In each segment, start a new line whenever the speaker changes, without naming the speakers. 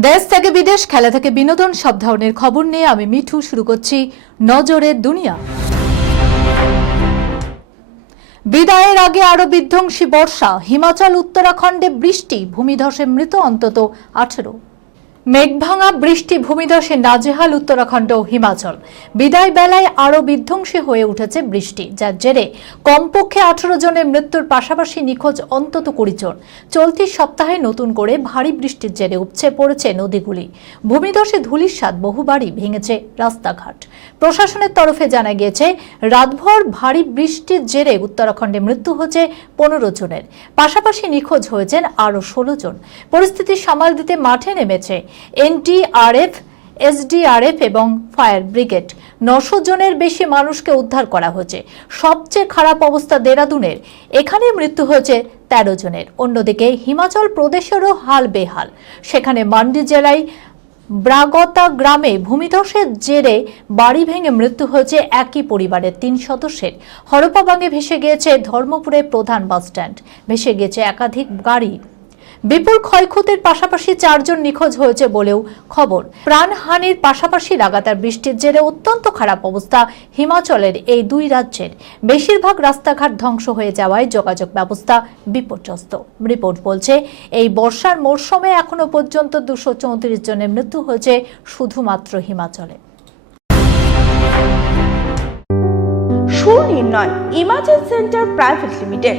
দেশ থেকে বিদেশ, খেলা থেকে বিনোদন, সব ধরনের খবর নিয়ে আমি মিঠু। শুরু করছি নজরের দুনিয়া। বিদায়ের আগে আরও বিধ্বংসী বর্ষা। হিমাচল, উত্তরাখণ্ডে বৃষ্টি। ভূমিধসে মৃত অন্তত আঠেরো। মেঘভাঙা বৃষ্টি ভূমিধসে নাজেহাল উত্তরাখণ্ড ও হিমাচল। বিদায় বেলায় আরও বিধ্বংসী হয়ে উঠেছে বৃষ্টি, যার জেরে কমপক্ষে আঠারো জনের মৃত্যুর পাশাপাশি নিখোঁজ অন্তত কুড়ি জন। চলতি সপ্তাহে নতুন করে ভারী বৃষ্টির জেরে উপচে পড়েছে নদীগুলি। ভূমিধসে ধূলিসাৎ বহু বাড়ি ভেঙেছে রাস্তাঘাট। প্রশাসনের তরফে জানা গিয়েছে, রাতভর ভারী বৃষ্টির জেরে উত্তরাখণ্ডে মৃত্যু হয়েছে পনেরো জনের। পাশাপাশি নিখোঁজ হয়েছেন আরও ষোলো জন। পরিস্থিতি সামাল দিতে মাঠে নেমেছে এনডিআরএফ এসডিআরএফ এবং ফায়ার ব্রিগেড। নশো জনের বেশি মানুষকে উদ্ধার করা হয়েছে। সবচেয়ে খারাপ অবস্থা দেরাদুনের। এখানে মৃত্যু হয়েছে তেরো জনের। অন্যদিকে হিমাচল প্রদেশেরও হাল বেহাল। সেখানে মান্ডি জেলায় ব্রাগতা গ্রামে ভূমিধসের জেরে বাড়ি ভেঙে মৃত্যু হয়েছে একই পরিবারের তিন সদস্যের। হরপাবাঙ্গে ভেসে গিয়েছে ধর্মপুরের প্রধান বাসস্ট্যান্ড। ভেসে গিয়েছে একাধিক গাড়ি। বিপুল ক্ষয়ক্ষতির পাশাপাশি চারজন নিখোঁজ হয়েছে বলেও খবর। প্রাণহানির পাশাপাশি লাগাতার বৃষ্টির জেরে অত্যন্ত খারাপ অবস্থা হিমাচলের এই দুই রাজ্যের। বেশিরভাগ রাস্তাঘাট ধ্বংস হয়ে যাওয়ায় যোগাযোগ ব্যবস্থা বিপর্যস্ত। রিপোর্ট বলছে, এই বর্ষার মরশুমে এখনও পর্যন্ত দুশো চৌত্রিশ জনের মৃত্যু হয়েছে শুধুমাত্র হিমাচলে।
Sunirnoy imaging centre private limited.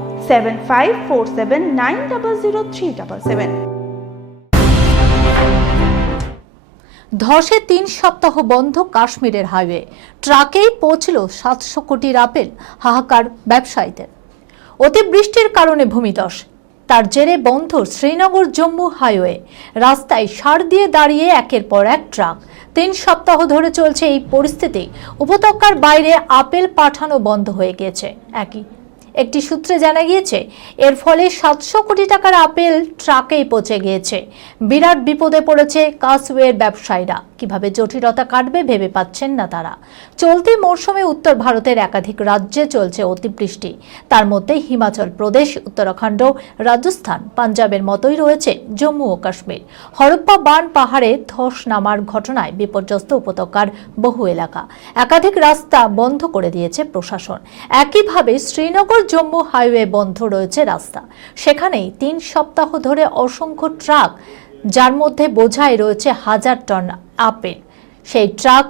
ধসে তিন সপ্তাহ বন্ধ কাশ্মীরের হাইওয়ে। ট্রাকেই পৌঁছল সাতশো কোটির আপেল হাহাকার ব্যবসায়ীদের। অতিবৃষ্টির কারণে ভূমিধস। তার জেরে বন্ধ শ্রীনগর জম্মু হাইওয়ে। রাস্তায় সার দিয়ে দাঁড়িয়ে একের পর এক ট্রাক। তিন সপ্তাহ ধরে চলছে এই পরিস্থিতি। উপত্যকার বাইরে আপেল পাঠানো বন্ধ হয়ে গিয়েছে। একই একটি সূত্রে জানা গিয়েছে, এর ফলে সাতশো কোটি টাকার আপেল ট্রাকেই পচে গিয়েছে। বিরাট বিপদে পড়েছে কাসওয়ের ব্যবসায়ীরা। কীভাবে জটিলতা কাটবে ভেবে পাচ্ছেন না তারা। চলতি মরশুমে উত্তর ভারতের একাধিক রাজ্যে চলছে অতিবৃষ্টি। তার মধ্যে হিমাচল প্রদেশ, উত্তরাখণ্ড, রাজস্থান, পাঞ্জাবের মতোই রয়েছে জম্মু ও কাশ্মীর। হরপ্পা বান পাহাড়ে ধস নামার ঘটনায় বিপর্যস্ত উপত্যকার বহু এলাকা। একাধিক রাস্তা বন্ধ করে দিয়েছে প্রশাসন। একইভাবে শ্রীনগর জম্মু হাইওয়ে বন্ধ রয়েছে রাস্তা। সেখানেই তিন সপ্তাহ ধরে অসংখ্য ট্রাক, যার মধ্যে বোঝাই রয়েছে হাজার টন আপেল। সেই ট্রাক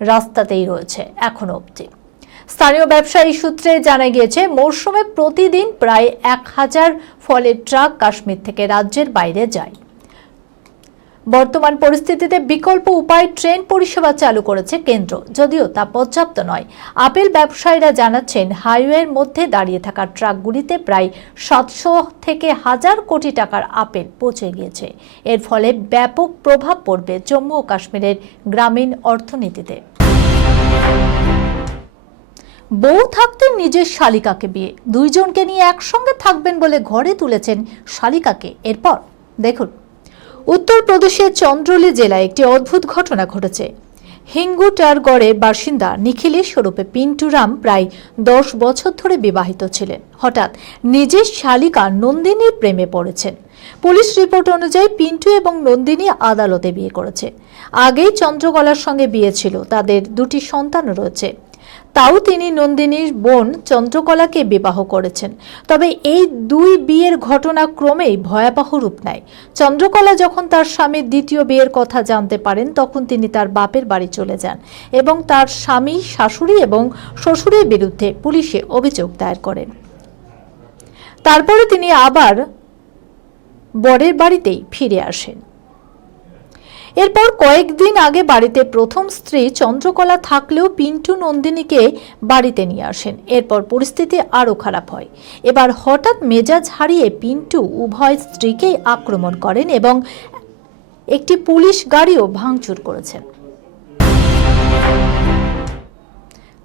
রাস্তাতেই রয়েছে এখনও অবধি। স্থানীয় ব্যবসায়ী সূত্রে জানা গিয়েছে, মরশুমে প্রতিদিন প্রায় এক হাজার ফলের ট্রাক কাশ্মীর থেকে রাজ্যের বাইরে যায়। বর্তমান পরিস্থিতিতে বিকল্প উপায় ট্রেন পরিষেবা চালু করেছে কেন্দ্র। যদিও তা পর্যাপ্ত নয়। আপেল ব্যবসায়ীরা জানাচ্ছেন, হাইওয়ের মধ্যে দাঁড়িয়ে থাকা ট্রাকগুলিতে প্রায় সাতশো থেকে হাজার কোটি টাকার আপেল পৌঁছে গিয়েছে। এর ফলে ব্যাপক প্রভাব পড়বে জম্মু ও কাশ্মীরের গ্রামীণ অর্থনীতিতে। বউ থাকতে নিজের শালিকাকে বিয়ে। দুইজনকে নিয়ে একসঙ্গে থাকবেন বলে ঘরে তুলেছেন শালিকাকে। এরপর দেখুন। উত্তরপ্রদেশের চন্দ্রলি জেলায় একটি অদ্ভুত ঘটনা ঘটেছে। হিঙ্গুটারগড়ের বাসিন্দা নিখিলেশ স্বরূপে পিন্টুরাম প্রায় দশ বছর ধরে বিবাহিত ছিলেন। হঠাৎ নিজের শালিকা নন্দিনীর প্রেমে পড়েছেন। পুলিশ রিপোর্ট অনুযায়ী পিন্টু এবং নন্দিনী আদালতে বিয়ে করেছে। আগেই চন্দ্রকলার সঙ্গে বিয়ে ছিল, তাদের দুটি সন্তান রয়েছে। তাও তিনি নন্দিনীর বোন চন্দ্রকলাকে বিবাহ করেছেন। তবে এই দুই বিয়ের ঘটনা ক্রমেই ভয়াবহ রূপ নেয়। চন্দ্রকলা যখন তার স্বামীর দ্বিতীয় বিয়ের কথা জানতে পারেন, তখন তিনি তার বাপের বাড়ি চলে যান এবং তার স্বামী, শাশুড়ি এবং শ্বশুরের বিরুদ্ধে পুলিশে অভিযোগ দায়ের করেন। তারপরে তিনি আবার বরের বাড়িতেই ফিরে আসেন। এরপর কয়েকদিন আগে বাড়িতে প্রথম স্ত্রী চন্দ্রকলা থাকলেও পিন্টু নন্দিনীকে বাড়িতে নিয়ে আসেন। এরপর পরিস্থিতি আরও খারাপ হয়। এবার হঠাৎ মেজাজ হারিয়ে পিন্টু উভয় স্ত্রীকেই আক্রমণ করেন এবং একটি পুলিশ গাড়িও ভাঙচুর করেছেন।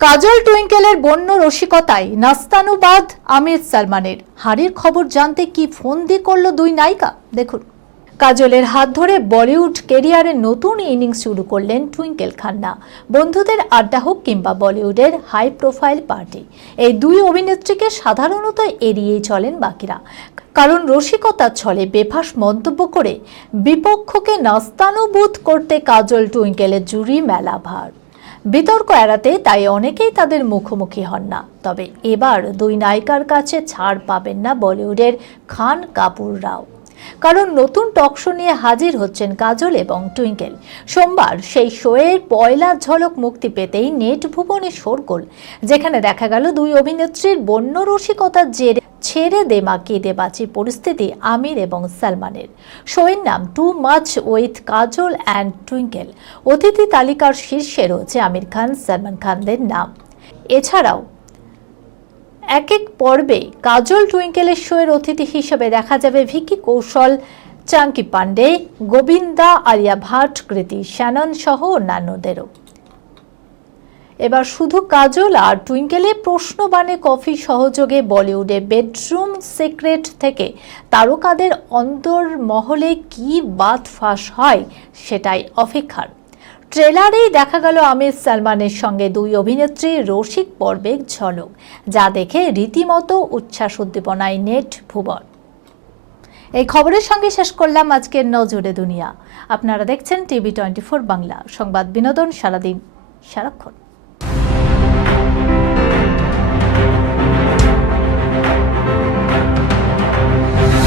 কাজল টুইঙ্কেলের বন্য রসিকতায় নাস্তানুবাদ আমির সালমানের। হারের খবর জানতে কি ফোন দিয়ে করল দুই নায়িকা? দেখুন। কাজলের হাত ধরে বলিউড কেরিয়ারে নতুন ইনিংস শুরু করলেন টুইঙ্কেল খান্না। বন্ধুদের আড্ডা হোক কিংবা বলিউডের হাই প্রোফাইল পার্টি এই দুই অভিনেত্রীকে সাধারণত এড়িয়েই চলেন বাকিরা। কারণ রসিকতার ছলে বেফাস মন্তব্য করে বিপক্ষকে নাস্তানুবোধ করতে কাজল টুইঙ্কেলের জুরি মেলা ভার। বিতর্ক এড়াতে তাই অনেকেই তাদের মুখোমুখি হন না। তবে এবার দুই নায়িকার কাছে ছাড় পাবেন না বলিউডের খান কাপুররাও কারণ নতুন টক শো নিয়ে হাজির হচ্ছেন কাজল এবং টুইঙ্কেল। সোমবার সেই শোয়ের পয়লা ঝলক মুক্তি পেতেই নেট ভুবনে শোরগোল, যেখানে দেখা গেল দুই অভিনেত্রীর বন্য রসিকতার জেরে ছেড়ে দে মা কেঁদে বাঁচি পরিস্থিতি আমির এবং সালমানের। শোয়ের নাম too much with Kajol and Twinkle অতিথি তালিকার শীর্ষে রয়েছে আমির খান, সালমান খানদের নাম। এছাড়াও এক এক পর্বে কাজল টুইঙ্কেলের শোয়ের অতিথি হিসেবে দেখা যাবে ভিকি কৌশল, চাঙ্কি পান্ডে গোবিন্দা আলিয়া ভাট, কৃতি শ্যানন সহ অন্যান্যদেরও। এবার শুধু কাজল আর টুইঙ্কেলে প্রশ্নবাণে কফি সহযোগে বলিউডে বেডরুম সিক্রেট থেকে তারকাদের অন্তর মহলে কি বাদ ফাঁস হয় সেটাই অপেক্ষার। ট্রেলারেই দেখা গেল আমির সালমানের সঙ্গে দুই অভিনেত্রী রসিক পর্বে ঝলক, যা দেখে রীতিমতো উচ্ছ্বাস উদ্দীপনায় নেট ভুবন। এই খবরের সঙ্গে শেষ করলাম আজকের নজরে দুনিয়া। আপনারা দেখছেন টিভি টোয়েন্টি বাংলা। সংবাদ বিনোদন সারাদিন সারাক্ষণ।